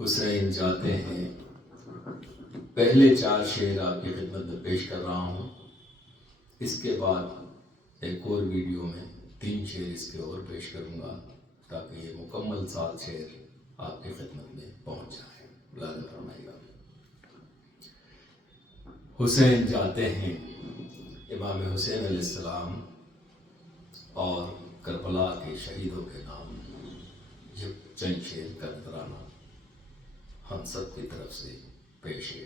حسین جاتے ہیں پہلے 4 شعر آپ کی خدمت میں پیش کر رہا ہوں. اس کے بعد ایک اور ویڈیو میں 3 شعر اس کے اور پیش کروں گا تاکہ یہ مکمل 7 شعر آپ کی خدمت میں پہنچ جائیں. لازم فرمائے گا. حسین جاتے ہیں امام حسین علیہ السلام اور کربلا کے شہیدوں کے نام یہ چند شعر کا نذرانہ ہم سب کی طرف سے پیش ہے.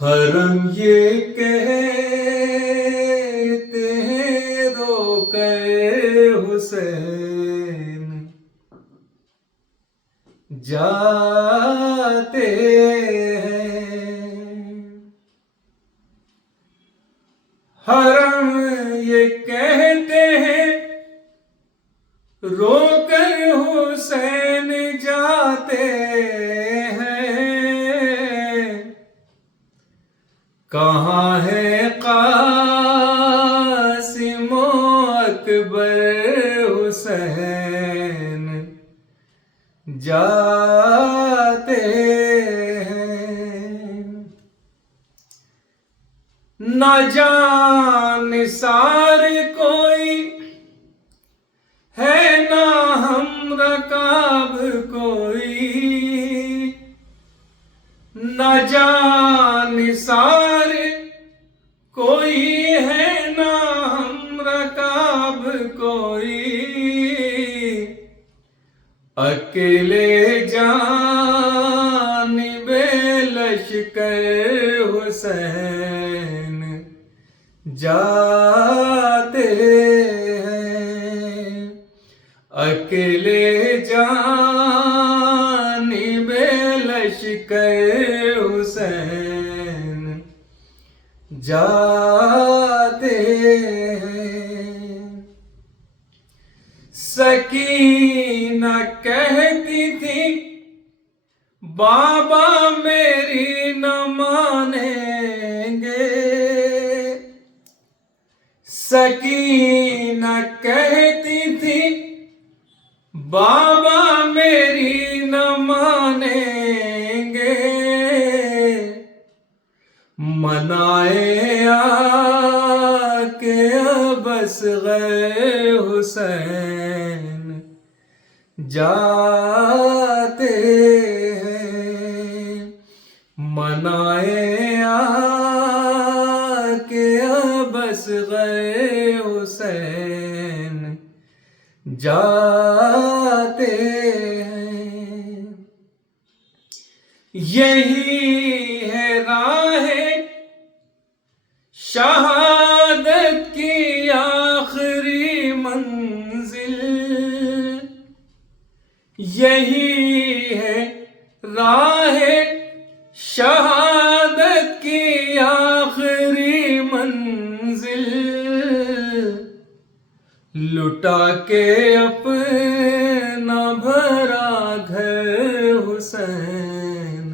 حرم یہ کہتے ہیں رو کر حسین جاتے ہیں. حرم یہ کہتے ہیں رو کر حسین جاتے ہیں. کہاں ہے قاسم و اکبر حسین جاتے ہیں. نہ جان نثار کوئی ہے نہ ہم رکاب کوئی. نہ جان نثار کوئی ہے نہ ہم رکاب کوئی. اکیلے جانب لشکر حسین جاتے ہیں. اکیلے جانب لشکر حسین جاتے ہیں. سکینہ کہتی تھی بابا میری نہ مانیں گے. سکینہ کہتی تھی بابا میری نہ مانیں گے. منائے آ کے بس غیر حسین جاتے ہیں. منائے آ کے بس غیر حسین جاتے ہیں. یہی ہے راہ شہادت کی آخری منزل. یہی ہے راہ شہادت کی آخری منزل. لٹا کے اپنا بھرا گھر حسین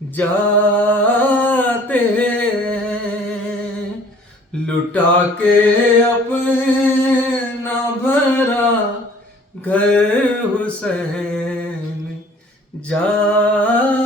جاتے ہیں. لٹا کے اپنا بھرا گھر حسین جاتے